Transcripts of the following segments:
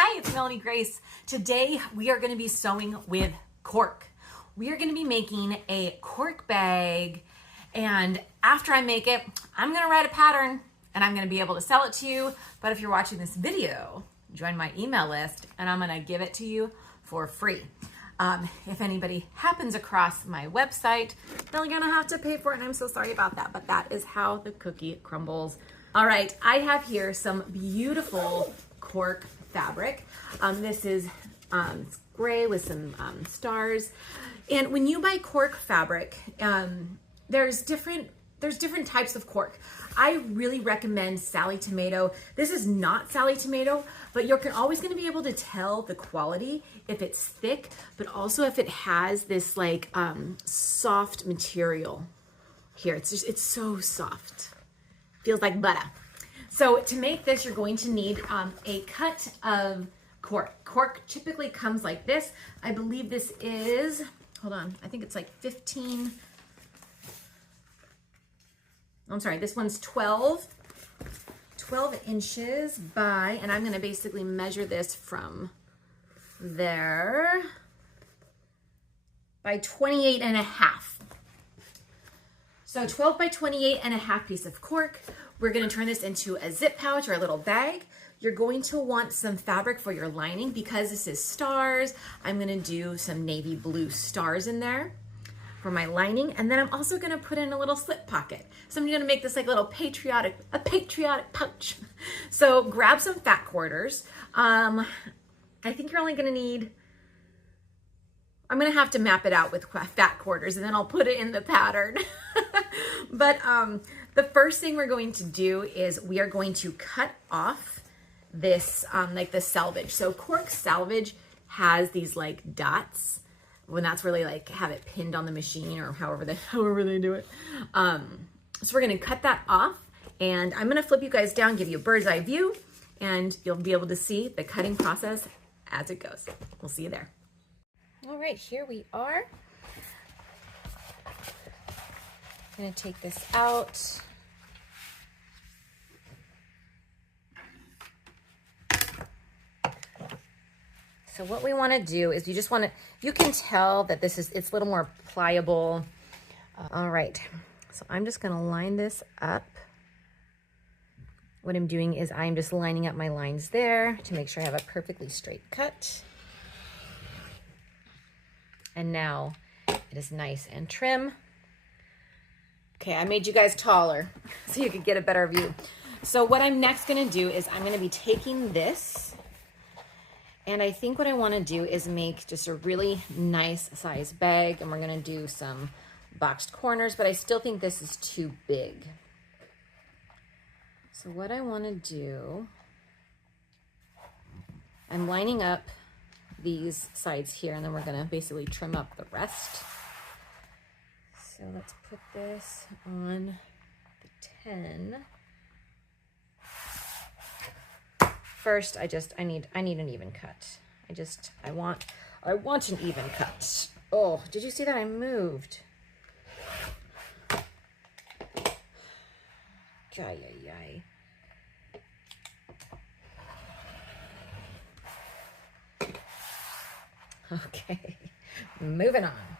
Hi, it's Melanie Grace. Today we are going to be sewing with cork. We are going to be making a cork bag, and after I make it, I'm going to write a pattern and I'm going to be able to sell it to you. But if you're watching this video, join my email list and I'm going to give it to you for free. If anybody happens across my website, they're going to have to pay for it, and I'm so sorry about that, but that is how the cookie crumbles. All right, I have here some beautiful cork fabric. This is gray with some stars. And when you buy cork fabric, there's different types of cork. I really recommend Sally Tomato. This is not Sally Tomato, but you're always going to be able to tell the quality if it's thick, but also if it has this like soft material here. It's so soft. Feels like butter. So to make this, you're going to need a cut of cork. Cork typically comes like this. I believe this is, hold on, I think it's like 15. I'm sorry, this one's 12 inches by, and I'm gonna basically measure this from there by 28 and a half. So 12 by 28 and a half piece of cork. We're gonna turn this into a zip pouch or a little bag. You're going to want some fabric for your lining. Because this is stars, I'm gonna do some navy blue stars in there for my lining. And then I'm also gonna put in a little slip pocket. So I'm gonna make this like a little patriotic pouch. So grab some fat quarters. I think you're only gonna need, I'm gonna have to map it out with fat quarters and then I'll put it in the pattern. But the first thing we're going to do is we are going to cut off this, like the selvage. So cork selvage has these like dots when that's where they like have it pinned on the machine or however they do it. So we're gonna cut that off, and I'm gonna flip you guys down, give you a bird's eye view, and you'll be able to see the cutting process as it goes. We'll see you there. All right, here we are. I'm gonna take this out. So what we wanna do is you just wanna, you can tell that it's a little more pliable. All right, so I'm just gonna line this up. What I'm doing is I'm just lining up my lines there to make sure I have a perfectly straight cut. And now it is nice and trim. Okay, I made you guys taller so you could get a better view. So what I'm next gonna do is I'm gonna be taking this, and I think what I wanna do is make just a really nice size bag, and we're gonna do some boxed corners, but I still think this is too big. So what I wanna do, I'm lining up these sides here, and then we're gonna basically trim up the rest. So let's put this on the 10. First, I need an even cut. I want an even cut. Oh, did you see that I moved? Ay. Okay, moving on.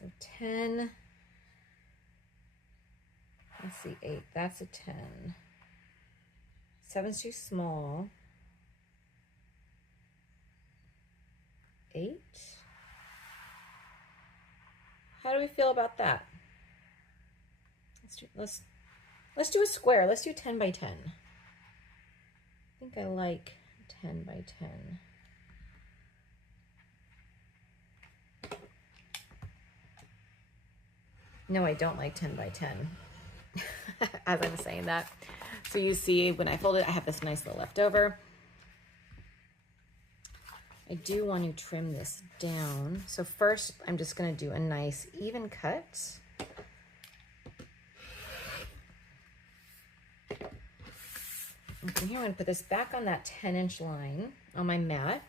So 10, let's see, 8, that's a 10. 7's too small. 8. How do we feel about that? Let's do a square. Let's do 10 by 10. I think I like 10 by 10. No, I don't like 10 by 10, as I'm saying that. So you see, when I fold it, I have this nice little leftover. I do want to trim this down. So first, I'm just gonna do a nice even cut. And from here, I'm gonna put this back on that 10-inch line on my mat.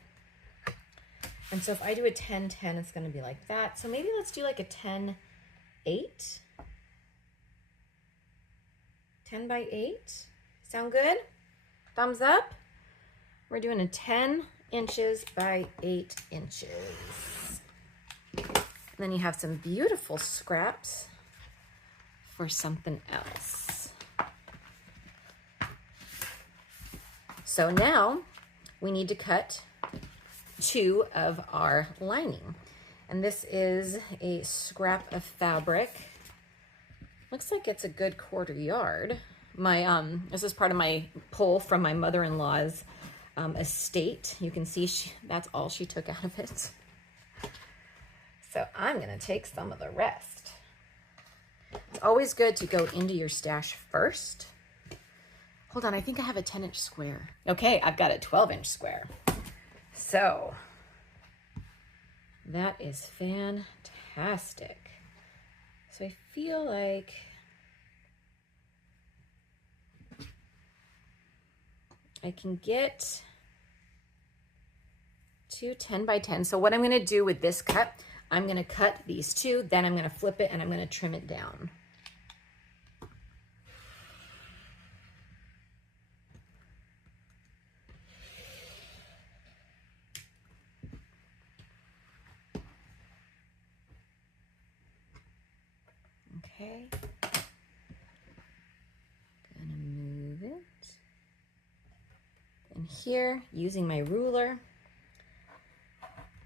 And so if I do a 10-10, it's gonna be like that. So maybe let's do like a 10-8. 10 by 8. Sound good? Thumbs up? We're doing a 10 inches by 8 inches. And then you have some beautiful scraps for something else. So now we need to cut 2 of our lining. And this is a scrap of fabric. Looks like it's a good 1/4 yard. This is part of my pull from my mother-in-law's estate. You can see that's all she took out of it. So I'm gonna take some of the rest. It's always good to go into your stash first. Hold on, I think I have a 10-inch square. Okay, I've got a 12-inch square. So that is fantastic. So I feel like I can get 2 10 by 10. So what I'm going to do with this cut, I'm going to cut these 2, then I'm going to flip it and I'm going to trim it down. Okay. Gonna move it. And here, using my ruler,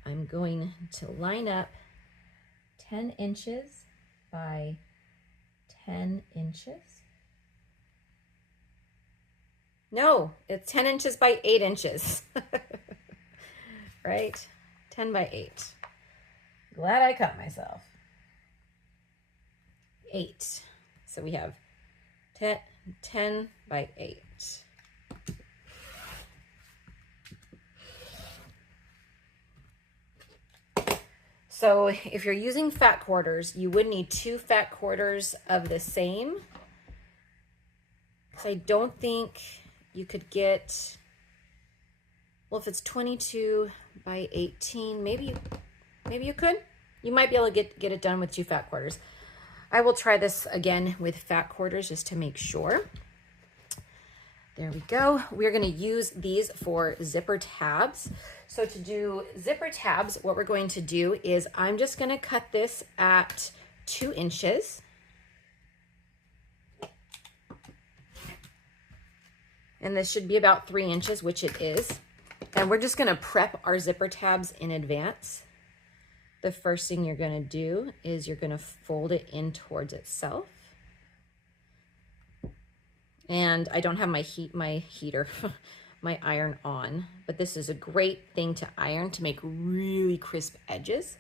I'm going to line up 10 inches by 10 inches. No, it's 10 inches by 8 inches. Right? 10 by 8. Glad I caught myself. 8. So we have 10 by 8. So if you're using fat quarters, you would need 2 fat quarters of the same. So I don't think you could get, well, if it's 22 by 18, maybe you could. You might be able to get it done with 2 fat quarters. I will try this again with fat quarters just to make sure. There we go. We're going to use these for zipper tabs. So to do zipper tabs, what we're going to do is I'm just going to cut this at 2 inches. And this should be about 3 inches, which it is. And we're just going to prep our zipper tabs in advance. The first thing you're going to do is you're going to fold it in towards itself. And I don't have my heater, my iron on, but this is a great thing to iron to make really crisp edges.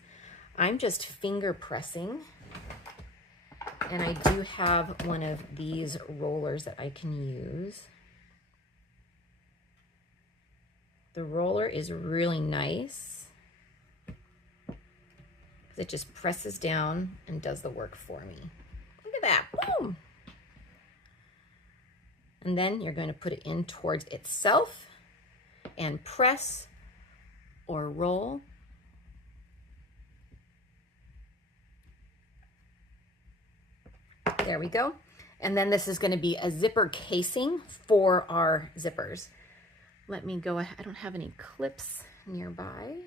I'm just finger pressing, and I do have one of these rollers that I can use. The roller is really nice because it just presses down and does the work for me. Look at that, boom! And then you're going to put it in towards itself and press or roll. There we go. And then this is going to be a zipper casing for our zippers. Let me go ahead. I don't have any clips nearby.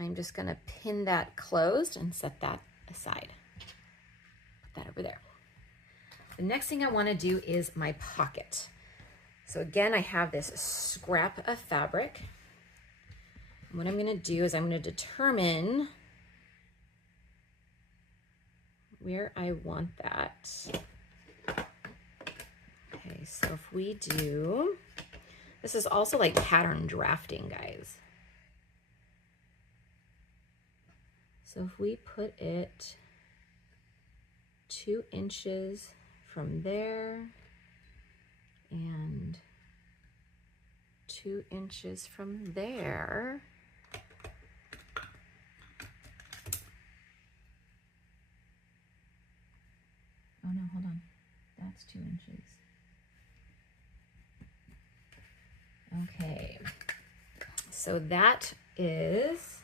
I'm just going to pin that closed and set that aside. Put that over there. The next thing I want to do is my pocket. So again, I have this scrap of fabric. What I'm going to do is I'm going to determine where I want that. Okay, so if we do, this is also like pattern drafting, guys. So if we put it 2 inches from there and 2 inches from there. Oh no, hold on. That's 2 inches. Okay. So that is,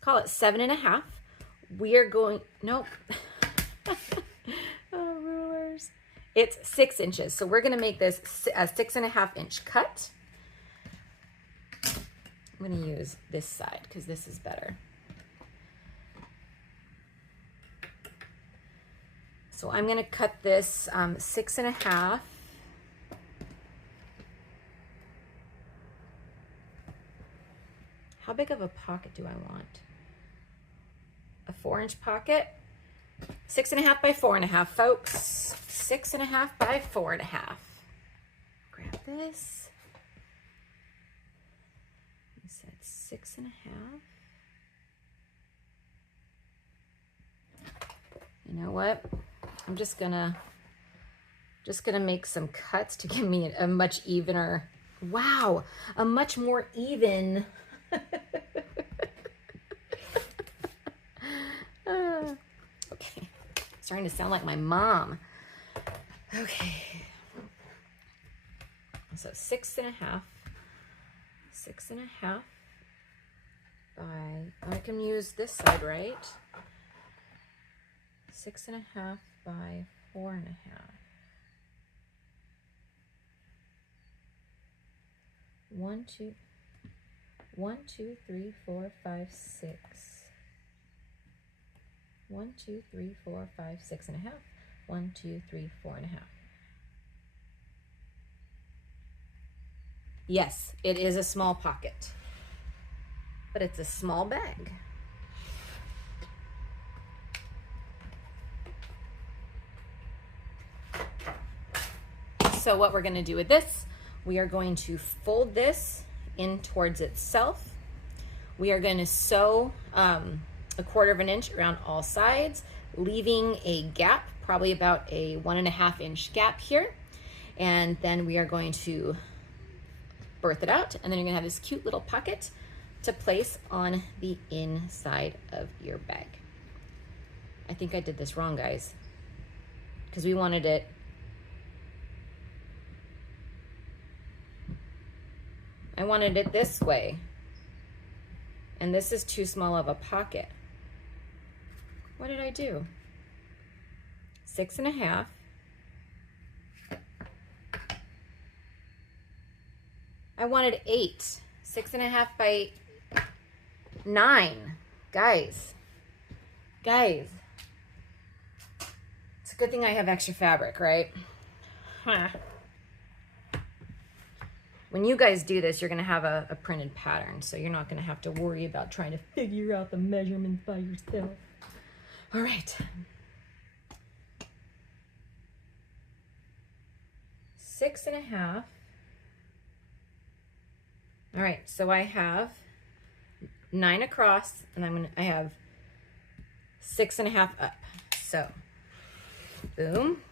call it 7.5. We are going, nope. Oh, rulers. It's 6 inches. So we're gonna make this a 6.5 inch cut. I'm gonna use this side because this is better. So I'm gonna cut this 6.5. How big of a pocket do I want? A 4-inch pocket? 6.5 by 4.5, folks. 6.5 by 4.5. Grab this. You said 6.5. You know what? I'm just gonna make some cuts to give me a much evener, wow, a much more even. Okay, starting to sound like my mom. Okay, so 6.5 by, I can use this side, right? 6.5 by 4.5. 1, 2, 3, 4, 5, 6. 1, 2, 3, 4, 5, 6.5. 1, 2, 3, 4.5. Yes, it is a small pocket, but it's a small bag. So what we're going to do with this, we are going to fold this in towards itself. We are going to sew a 1/4 inch around all sides, leaving a gap, probably about a 1.5 inch gap here. And then we are going to birth it out, and then you're going to have this cute little pocket to place on the inside of your bag. I think I did this wrong, guys, because we wanted it this way, and this is too small of a pocket. What did I do? 6.5. I wanted 8. 6.5 by 9. Guys. It's a good thing I have extra fabric, right? Huh. When you guys do this, you're going to have a printed pattern, so you're not going to have to worry about trying to figure out the measurements by yourself. All right. 6.5. All right, so I have 9 across, and I have 6.5 up. So, boom.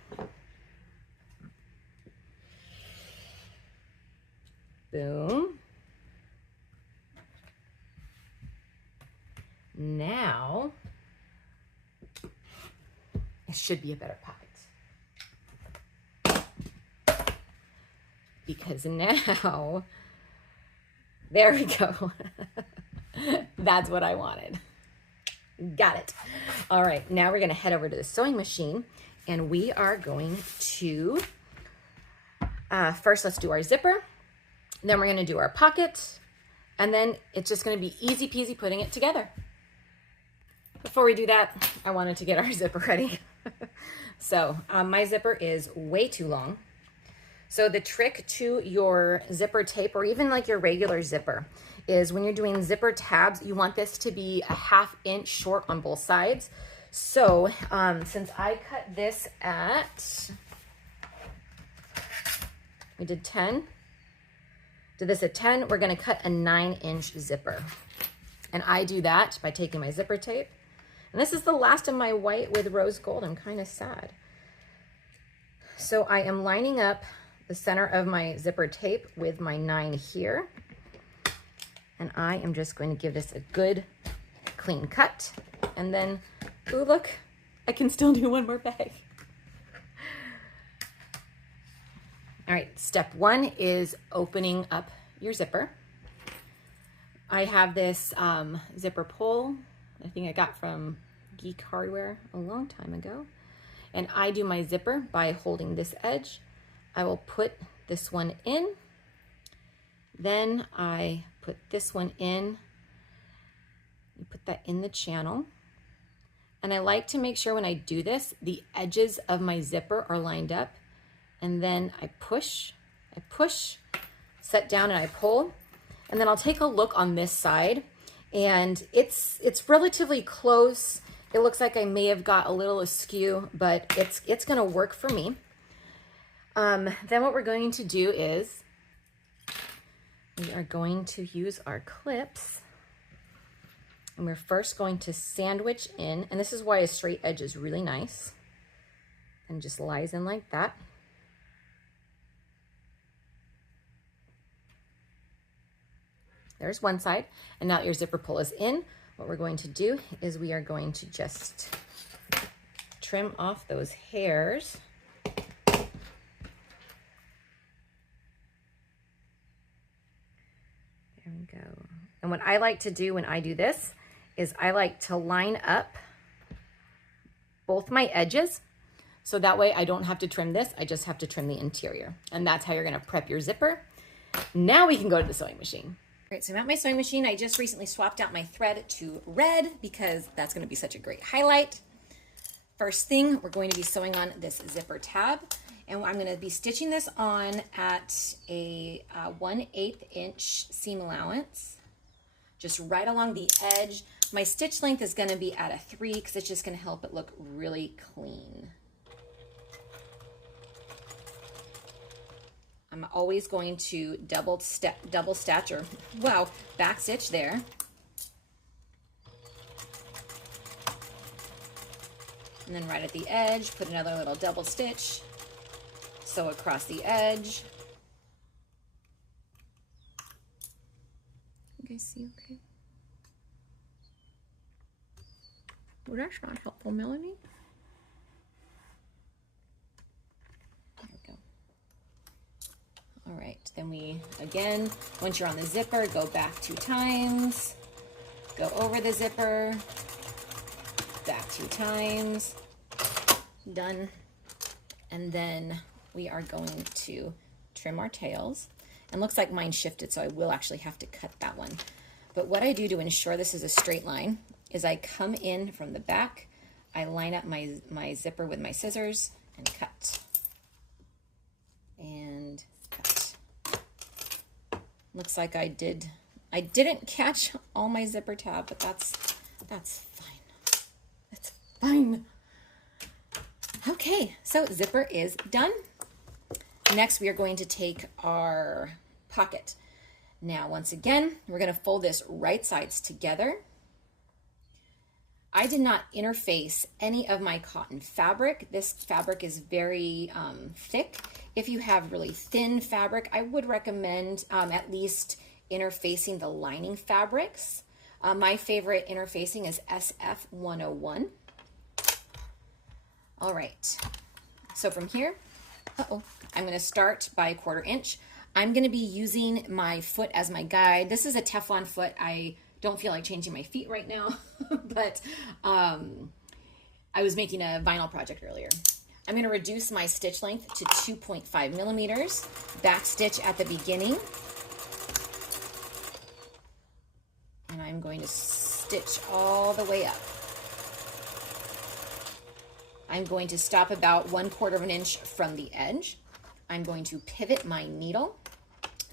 Boom. Now, it should be a better pocket. Because now, there we go. That's what I wanted. Got it. All right, now we're gonna head over to the sewing machine, and we are going to, first let's do our zipper. Then we're gonna do our pocket, and then it's just gonna be easy peasy putting it together. Before we do that, I wanted to get our zipper ready. So my zipper is way too long. So the trick to your zipper tape, or even like your regular zipper, is when you're doing zipper tabs, you want this to be a 1/2 inch short on both sides. So since I cut this at, we did 10, did this at 10, we're gonna cut a 9-inch zipper. And I do that by taking my zipper tape. And this is the last of my white with rose gold. I'm kind of sad. So I am lining up the center of my zipper tape with my 9 here. And I am just going to give this a good clean cut. And then, ooh, look, I can still do one more bag. All right, step 1 is opening up your zipper. I have this zipper pull, I think I got from Geek Hardware a long time ago. And I do my zipper by holding this edge. I will put this one in. Then I put this one in. You put that in the channel. And I like to make sure when I do this, the edges of my zipper are lined up. And then I push, set down and I pull. And then I'll take a look on this side. And it's relatively close. It looks like I may have got a little askew, but it's gonna work for me. Then what we're going to do is we are going to use our clips. And we're first going to sandwich in, and this is why a straight edge is really nice. And just lies in like that. There's one side, and now that your zipper pull is in, what we're going to do is we are going to just trim off those hairs. There we go. And what I like to do when I do this is I like to line up both my edges. So that way I don't have to trim this, I just have to trim the interior. And that's how you're gonna prep your zipper. Now we can go to the sewing machine. All right, so I'm at my sewing machine. I just recently swapped out my thread to red because that's gonna be such a great highlight. First thing, we're going to be sewing on this zipper tab. And I'm gonna be stitching this on at a 1/8 inch seam allowance, just right along the edge. My stitch length is gonna be at a 3 because it's just gonna help it look really clean. I'm always going to double stitch or, wow, back stitch there. And then right at the edge, put another little double stitch, sew across the edge. You guys see okay? Well, that's not helpful, Melanie. There we go. All right, then we, again, once you're on the zipper, go back 2 times, go over the zipper, back 2 times, done. And then we are going to trim our tails. And looks like mine shifted, so I will actually have to cut that one. But what I do to ensure this is a straight line is I come in from the back, I line up my zipper with my scissors and cut. And cut. Looks like I didn't catch all my zipper tab, but that's fine. That's fine. Okay, so zipper is done. Next, we are going to take our pocket. Now, once again, we're going to fold this right sides together. I did not interface any of my cotton fabric. This fabric is very thick. If you have really thin fabric, I would recommend at least interfacing the lining fabrics. My favorite interfacing is SF 101. All right, so from here, I'm going to start by 1/4 inch. I'm going to be using my foot as my guide. This is a Teflon foot. I don't feel like changing my feet right now, but I was making a vinyl project earlier. I'm going to reduce my stitch length to 2.5 millimeters, back stitch at the beginning, and I'm going to stitch all the way up. I'm going to stop about 1/4 inch from the edge. I'm going to pivot my needle.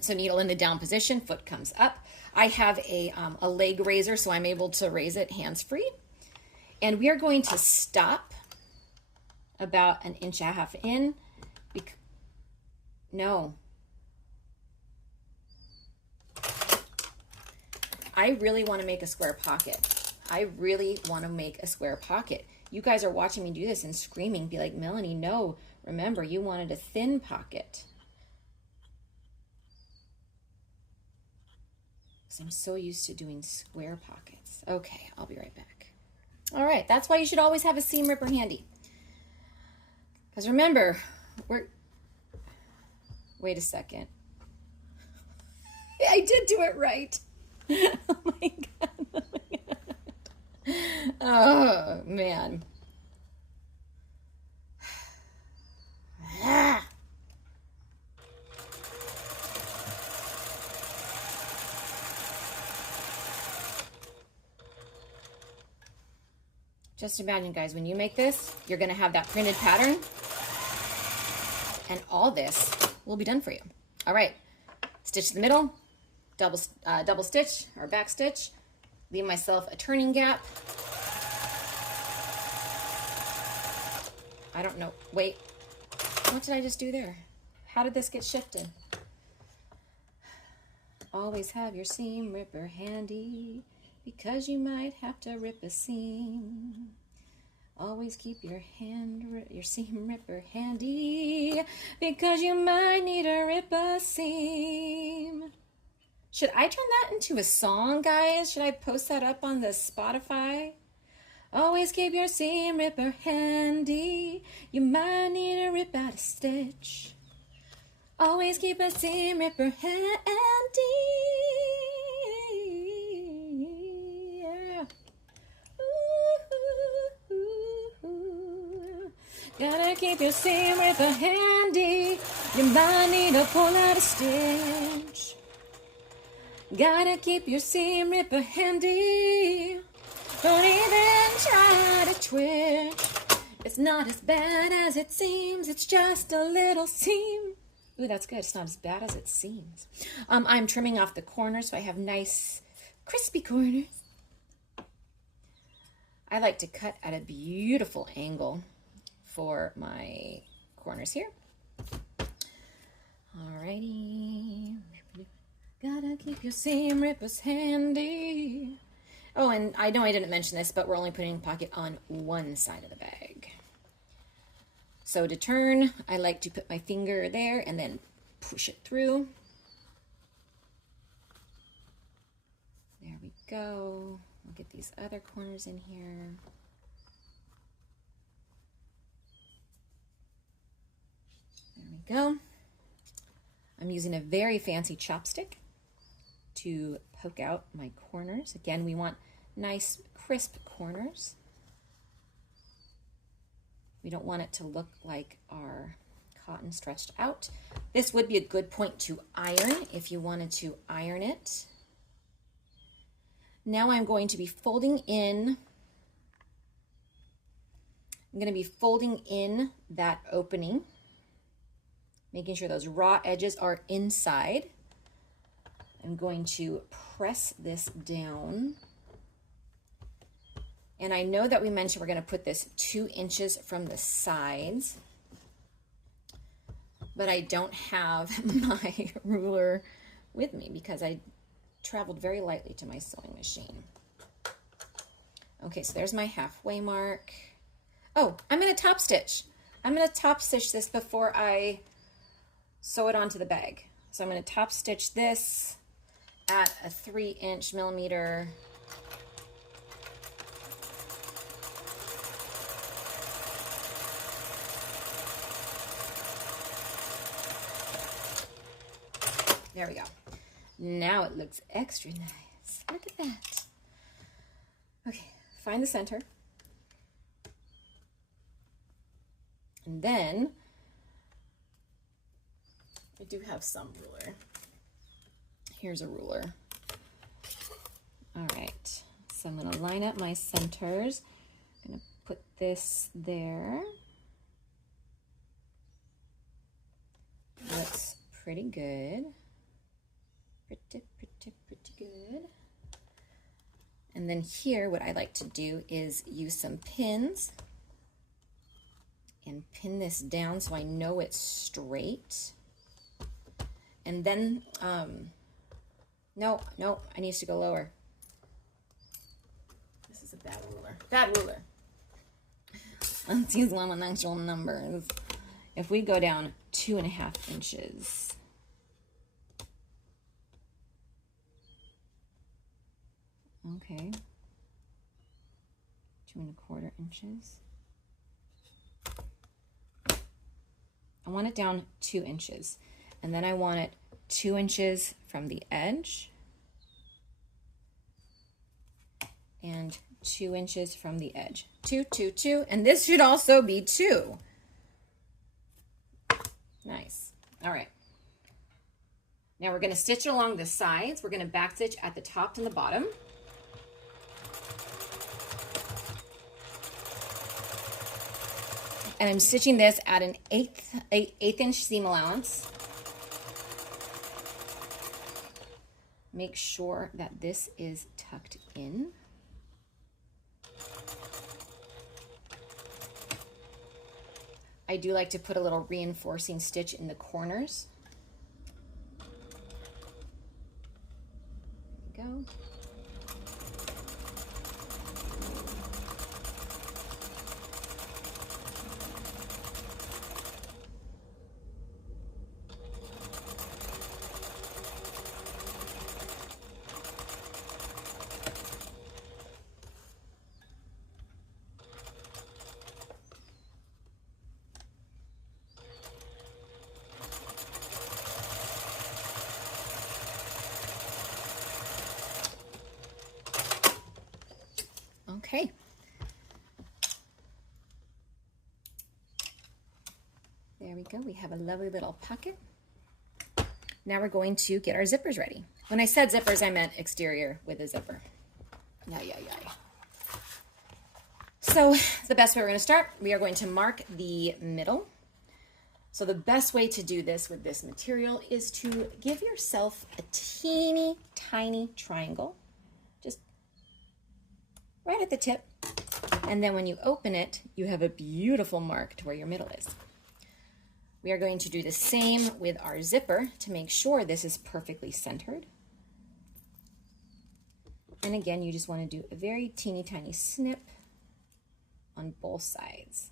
So needle in the down position, foot comes up. I have a leg raiser, so I'm able to raise it hands-free. And we are going to stop about 1.5 inches in. No. I really want to make a square pocket. I really want to make a square pocket. You guys are watching me do this and screaming, be like, Melanie, no, remember, you wanted a thin pocket. Because I'm so used to doing square pockets. Okay, I'll be right back. All right, that's why you should always have a seam ripper handy. Because remember, wait a second. I did do it right. Oh my God. Oh my God. Oh man. Ah. Just imagine, guys, when you make this, you're going to have that printed pattern, and all this will be done for you. All right, stitch the middle, double stitch or back stitch, leave myself a turning gap. I don't know. Wait, what did I just do there? How did this get shifted? Always have your seam ripper handy, because you might have to rip a seam. Always keep your seam ripper handy, because you might need to rip a seam. Should I turn that into a song, guys? Should I post that up on the Spotify? Always keep your seam ripper handy, you might need to rip out a stitch. Always keep a seam ripper handy. Yeah. Ooh. Gotta keep your seam ripper handy, you might need to pull out a stitch. Gotta keep your seam ripper handy. Don't even try to twitch. It's not as bad as it seems. It's just a little seam. Ooh, that's good. It's not as bad as it seems. I'm trimming off the corners so I have nice crispy corners. I like to cut at a beautiful angle for my corners here. Alrighty. Gotta keep your seam rippers handy. Oh, and I know I didn't mention this, but we're only putting a pocket on one side of the bag. So to turn, I like to put my finger there and then push it through. There we go. We'll get these other corners in here. There we go. I'm using a very fancy chopstick to poke out my corners. Again, we want nice crisp corners. We don't want it to look like our cotton stretched out. This would be a good point to iron if you wanted to iron it. Now I'm going to be folding in. I'm going to be folding in that opening, making sure those raw edges are inside. I'm going to press this down. And I know that we mentioned we're going to put this 2 inches from the sides, but I don't have my ruler with me because I traveled very lightly to my sewing machine. Okay, so there's my halfway mark. Oh, I'm going to top stitch. I'm going to top stitch this before I sew it onto the bag. So I'm going to top stitch this at a 3" millimeter. There we go. Now it looks extra nice. Look at that. Okay, find the center. And then I do have some ruler. Here's a ruler. All right, so I'm going to line up my centers. I'm going to put this there. Looks pretty good. Pretty good. And then here, what I like to do is use some pins and pin this down so I know it's straight. And then, no, I need to go lower. This is a bad ruler. Bad ruler. Let's use one with actual numbers. If we go down 2.5 inches. Okay. 2¼ inches. I want it down 2 inches. And then I want it 2 inches from the edge. And 2 inches from the edge. 2, 2, 2. And this should also be 2. Nice. All right. Now we're going to stitch along the sides. We're going to back stitch at the top and the bottom. And I'm stitching this at an eighth inch seam allowance. Make sure that this is tucked in. I do like to put a little reinforcing stitch in the corners. There we go. Okay. There we go. We have a lovely little pocket. Now we're going to get our zippers ready. When I said zippers, I meant exterior with a zipper. Yeah. So the best way we're going to start, we are going to mark the middle. So the best way to do this with this material is to give yourself a teeny tiny triangle. Just right at the tip, and then when you open it, you have a beautiful mark to where your middle is. We are going to do the same with our zipper to make sure this is perfectly centered. And again, you just want to do a very teeny tiny snip on both sides.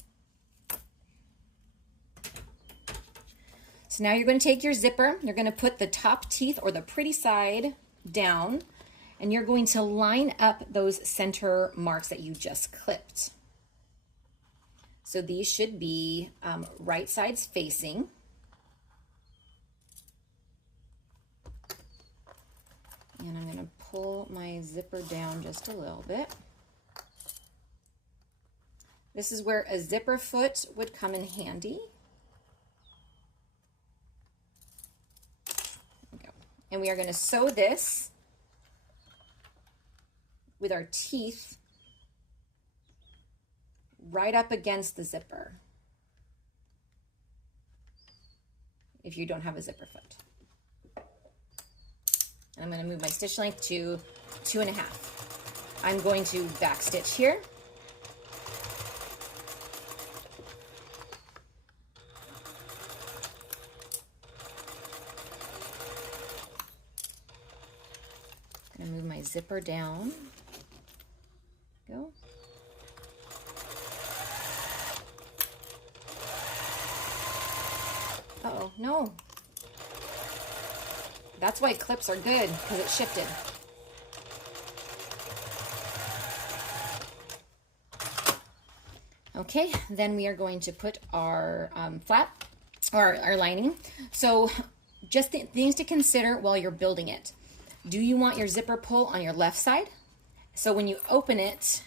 So now you're going to take your zipper, you're going to put the top teeth or the pretty side down, and you're going to line up those center marks that you just clipped. So these should be right sides facing. And I'm going to pull my zipper down just a little bit. This is where a zipper foot would come in handy. There we go. And we are going to sew this with our teeth right up against the zipper if you don't have a zipper foot. And I'm going to move my stitch length to 2.5. I'm going to back stitch here. I'm going to move my zipper down. Go. Uh-oh, no. That's why clips are good, because it shifted. Okay, then we are going to put our flap, or our lining. So just things to consider while you're building it. Do you want your zipper pull on your left side? So when you open it,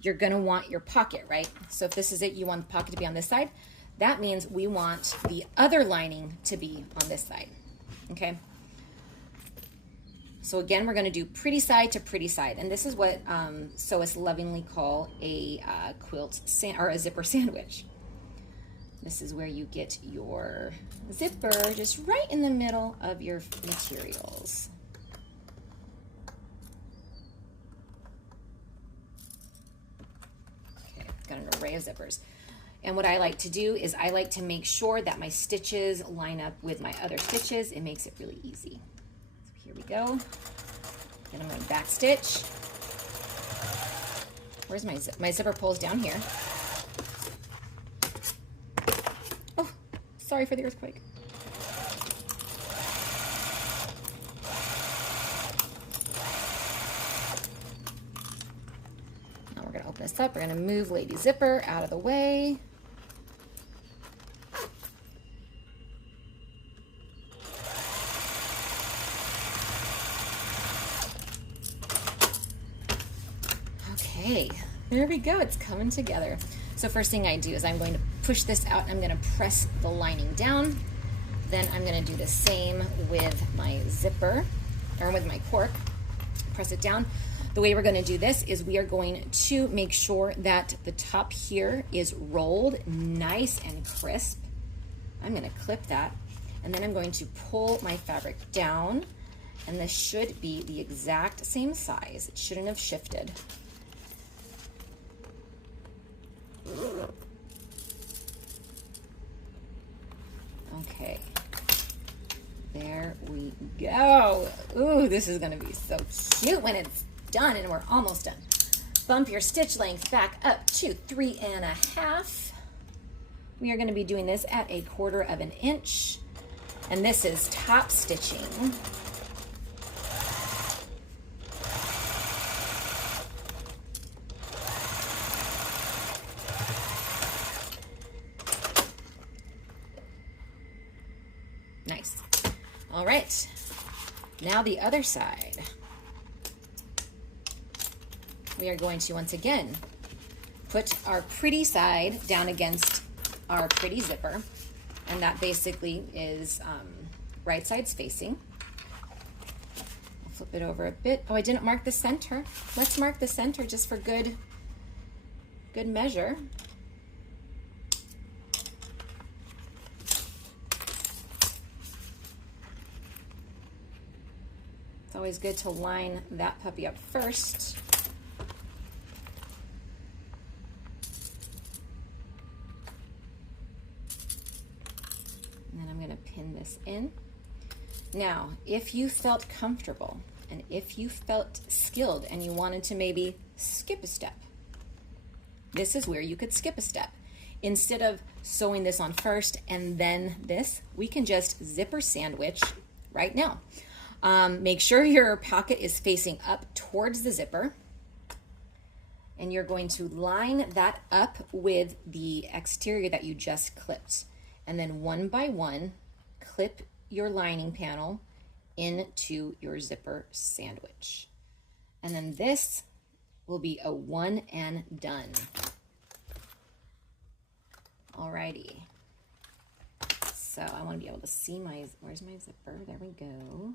you're gonna want your pocket, right? So if this is it, you want the pocket to be on this side. That means we want the other lining to be on this side, okay? So again, we're gonna do pretty side to pretty side. And this is what sewists lovingly call a or a zipper sandwich. This is where you get your zipper just right in the middle of your materials. Okay, got an array of zippers. And what I like to do is I like to make sure that my stitches line up with my other stitches. It makes it really easy. So here we go. And I'm going to back stitch. Where's my zipper pulls down here. Oh, sorry for the earthquake. Now we're going to open this up. We're going to move Lady Zipper out of the way. Okay, there we go. It's coming together. So first thing I do is I'm going to push this out. I'm gonna press the lining down. Then I'm gonna do the same with my zipper, or with my cork. Press it down. The way we're gonna do this is we are going to make sure that the top here is rolled nice and crisp. I'm gonna clip that, and then I'm going to pull my fabric down, and this should be the exact same size. It shouldn't have shifted. Okay, there we go. Ooh, this is gonna be so cute when it's done, and we're almost done. Bump your stitch length back up to 3.5. We are gonna be doing this at 1/4 of an inch, and this is top stitching. Nice. All right, now the other side. We are going to, once again, put our pretty side down against our pretty zipper, and that basically is right sides facing. I'll flip it over a bit. Oh, I didn't mark the center. Let's mark the center just for good measure. It's always good to line that puppy up first. And then I'm going to pin this in. Now, if you felt comfortable and if you felt skilled and you wanted to maybe skip a step, this is where you could skip a step. Instead of sewing this on first and then this, we can just zipper sandwich right now. Make sure your pocket is facing up towards the zipper, and you're going to line that up with the exterior that you just clipped. And then one by one, clip your lining panel into your zipper sandwich. And then this will be a one and done. Alrighty. So I want to be able to see where's my zipper? There we go.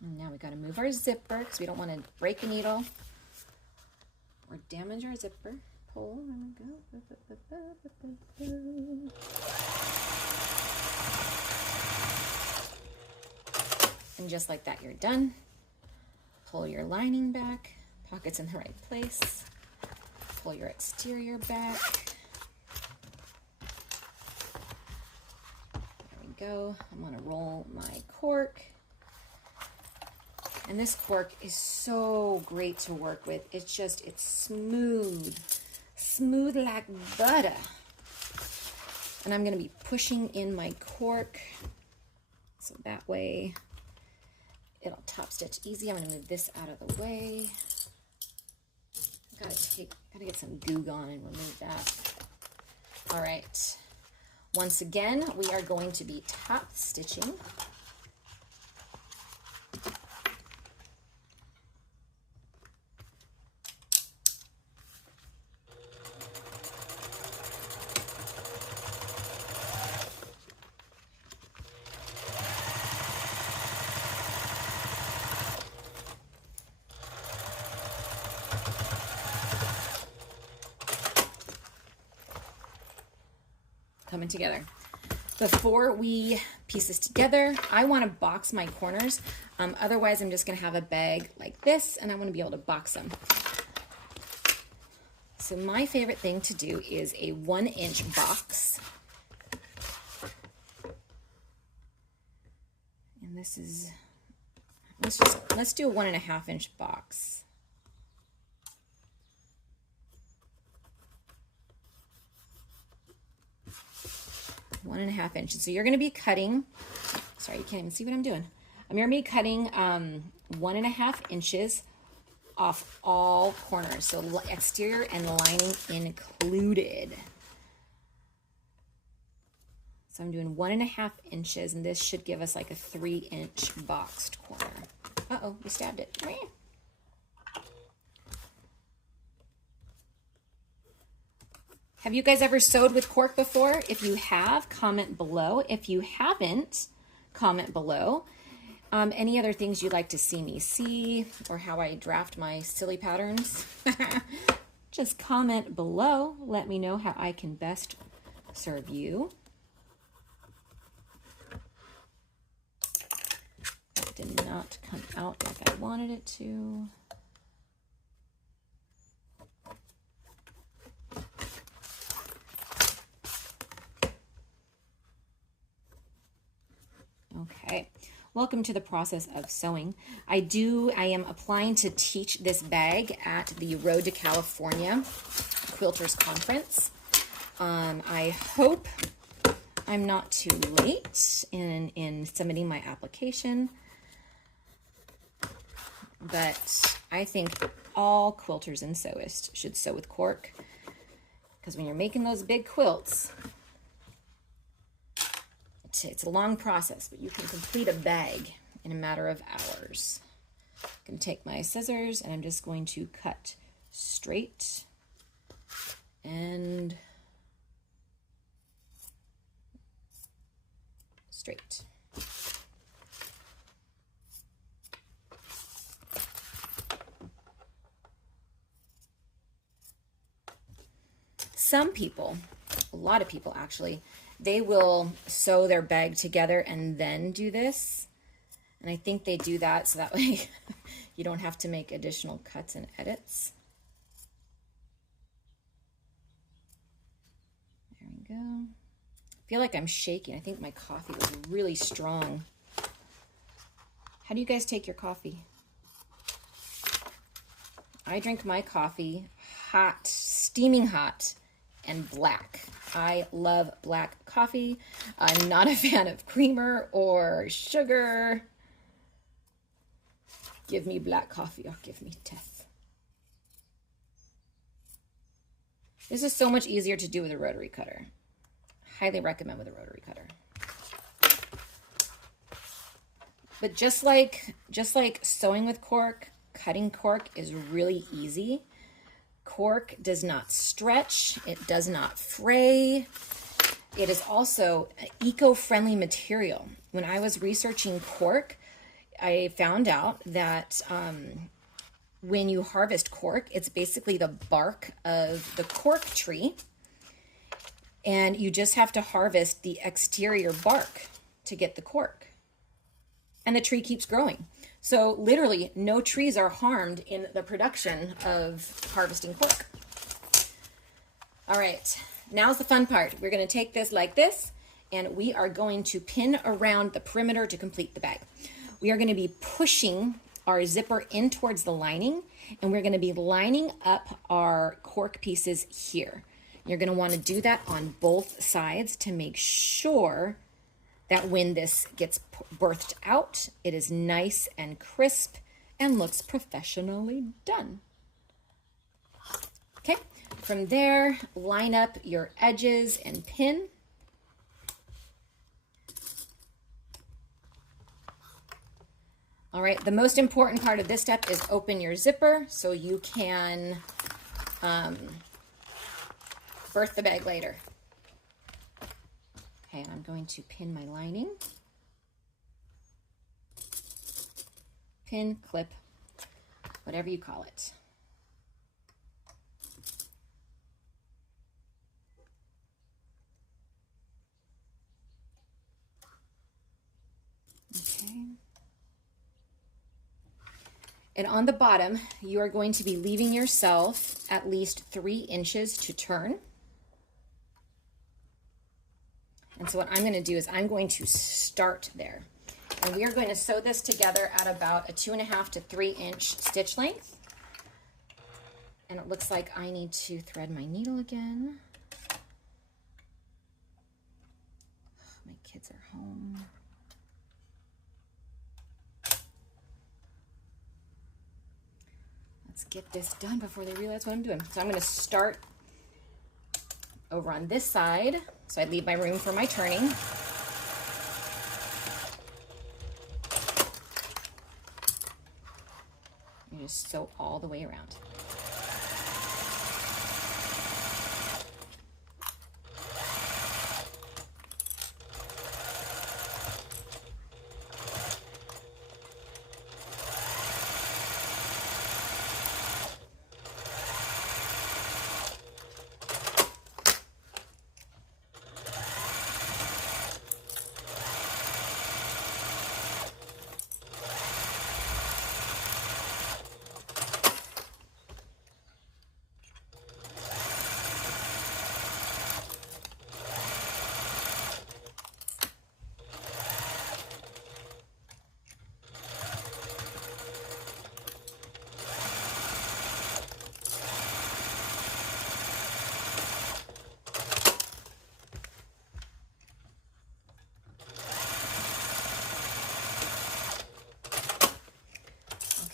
Now we got to move our zipper because we don't want to break a needle or damage our zipper. Pull, there we go. And just like that, you're done. Pull your lining back, pockets in the right place. Pull your exterior back. There we go. I'm going to roll my cork. And this cork is so great to work with. It's smooth like butter. And I'm gonna be pushing in my cork, so that way it'll top stitch easy. I'm gonna move this out of the way. Gotta get some goo on and remove that. All right, once again, we are going to be top stitching. Coming together. Before we piece this together, I want to box my corners. Otherwise, I'm just going to have a bag like this, and I want to be able to box them. So my favorite thing to do is a 1-inch box. And this is, let's do a 1.5-inch box. 1.5 inches. So you're going to be cutting, sorry, you can't even see what I'm doing. I'm going to be cutting 1.5 inches off all corners. So exterior and lining included. So I'm doing 1.5 inches, and this should give us like a 3-inch boxed corner. Uh-oh, we stabbed it. Have you guys ever sewed with cork before? If you have, comment below. If you haven't, comment below. Any other things you'd like to see me see, or how I draft my silly patterns? Just comment below. Let me know how I can best serve you. That did not come out like I wanted it to. Okay, welcome to the process of sewing. I am applying to teach this bag at the Road to California Quilters Conference. I hope I'm not too late in submitting my application, but I think all quilters and sewists should sew with cork, because when you're making those big quilts, it's a long process, but you can complete a bag in a matter of hours. I'm going to take my scissors and I'm just going to cut straight and straight. Some people, a lot of people actually, they will sew their bag together and then do this. And I think they do that so that way you don't have to make additional cuts and edits. There we go. I feel like I'm shaking. I think my coffee was really strong. How do you guys take your coffee? I drink my coffee hot, steaming hot, and black. I love black coffee. I'm not a fan of creamer or sugar. Give me black coffee or give me death. This is so much easier to do with a rotary cutter. Highly recommend with a rotary cutter. But just like sewing with cork, cutting cork is really easy. Cork does not stretch, it does not fray. It is also an eco-friendly material. When I was researching cork, I found out that when you harvest cork, it's basically the bark of the cork tree, and you just have to harvest the exterior bark to get the cork. And the tree keeps growing. So literally no trees are harmed in the production of harvesting cork. All right, now's the fun part. We're gonna take this like this, and we are going to pin around the perimeter to complete the bag. We are gonna be pushing our zipper in towards the lining, and we're gonna be lining up our cork pieces here. You're gonna wanna do that on both sides to make sure that when this gets birthed out, it is nice and crisp and looks professionally done. Okay, from there, line up your edges and pin. All right, the most important part of this step is open your zipper so you can birth the bag later. Okay, and I'm going to pin my lining. Pin, clip, whatever you call it. Okay. And on the bottom, you are going to be leaving yourself at least 3 inches to turn. And so what I'm going to do is I'm going to start there. And we are going to sew this together at about a 2.5 to 3 inch stitch length. And it looks like I need to thread my needle again. My kids are home. Let's get this done before they realize what I'm doing. So I'm going to start over on this side. So I leave my room for my turning. You just sew all the way around.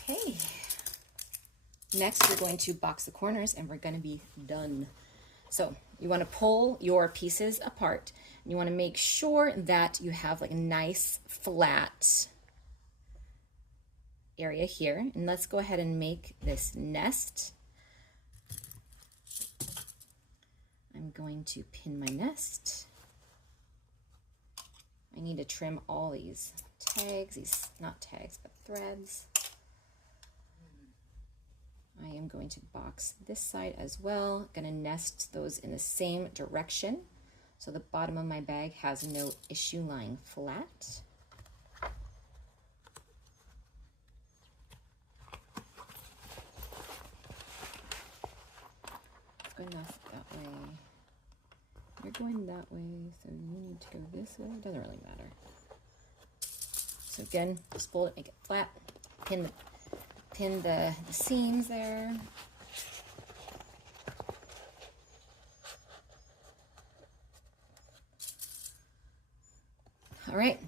Okay. Next, we're going to box the corners and we're going to be done. So you want to pull your pieces apart. And you want to make sure that you have like a nice flat area here. And let's go ahead and make this nest. I'm going to pin my nest. I need to trim all these tags, not tags, but threads. I am going to box this side as well. Going to nest those in the same direction so the bottom of my bag has no issue lying flat. Going that way. You're going that way, so you need to go this way. It doesn't really matter. So again, just pull it, make it flat, pin the seams there. All right,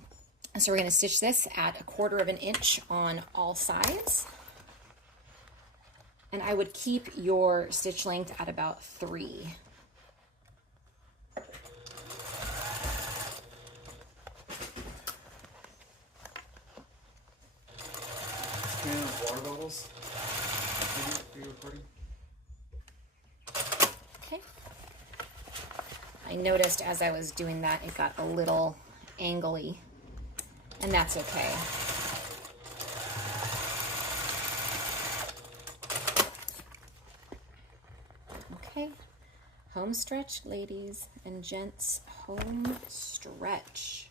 so we're going to stitch this at 1/4 of an inch on all sides. And I would keep your stitch length at about 3. Water bubbles for your recording? Okay. I noticed as I was doing that, it got a little angly, and that's okay. Okay. Home stretch, ladies and gents. Home stretch.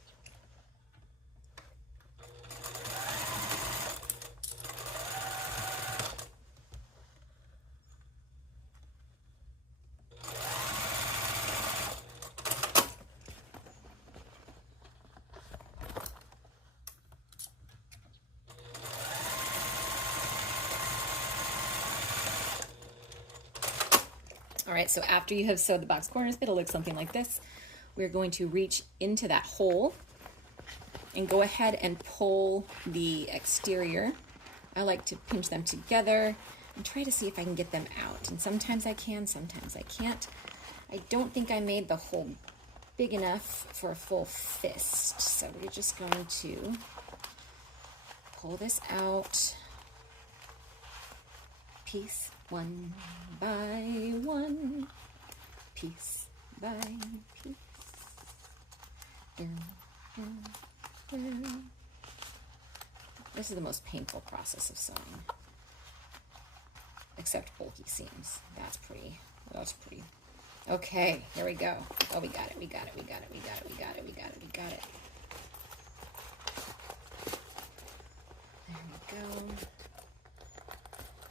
All right, so after you have sewed the box corners, it'll look something like this. We're going to reach into that hole and go ahead and pull the exterior. I like to pinch them together and try to see if I can get them out. And sometimes I can, sometimes I can't. I don't think I made the hole big enough for a full fist. So we're just going to pull this out piece one by one, piece by piece. This is the most painful process of sewing, except bulky seams. That's pretty. Okay, here we go. Oh, we got it. There we go.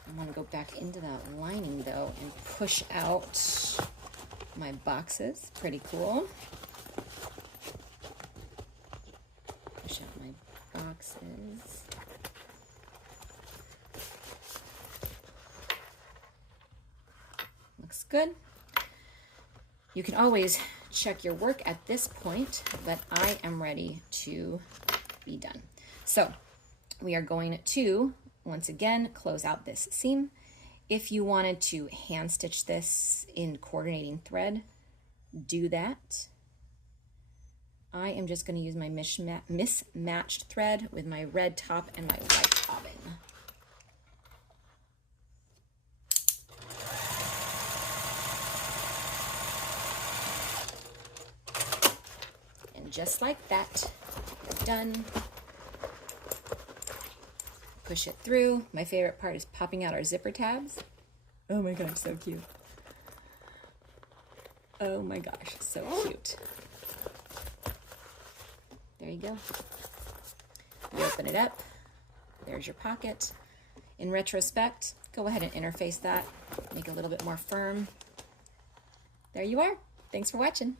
I want to go back into that lining though and push out my boxes. Pretty cool. Push out my boxes. Looks good. You can always check your work at this point, but I am ready to be done. So we are going to once again close out this seam. If you wanted to hand stitch this in coordinating thread, do that. I am just going to use my mismatched thread with my red top and my white bobbin. And just like that, we're done. Push it through. My favorite part is popping out our zipper tabs. Oh my gosh, so cute. Oh my gosh, so cute. There you go. You open it up. There's your pocket. In retrospect, go ahead and interface that. Make it a little bit more firm. There you are. Thanks for watching.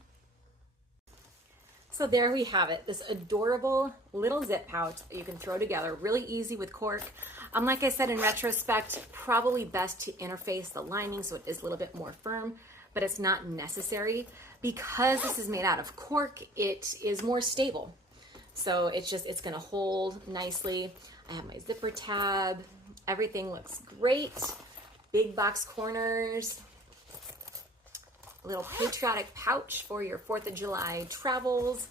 So there we have it, this adorable little zip pouch that you can throw together, really easy with cork. Like I said, in retrospect, probably best to interface the lining so it is a little bit more firm, but it's not necessary. Because this is made out of cork, it is more stable. So it's gonna hold nicely. I have my zipper tab, everything looks great. Big box corners. A little patriotic pouch for your 4th of July travels.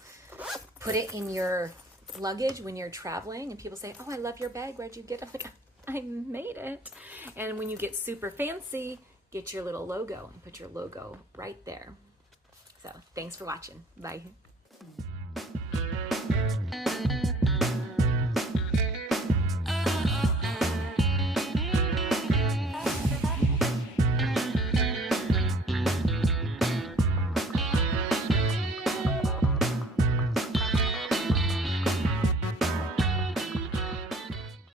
Put it in your luggage when you're traveling and people say, oh, I love your bag, where'd you get it? I'm like, I made it. And when you get super fancy, get your little logo and put your logo right there. So thanks for watching. Bye.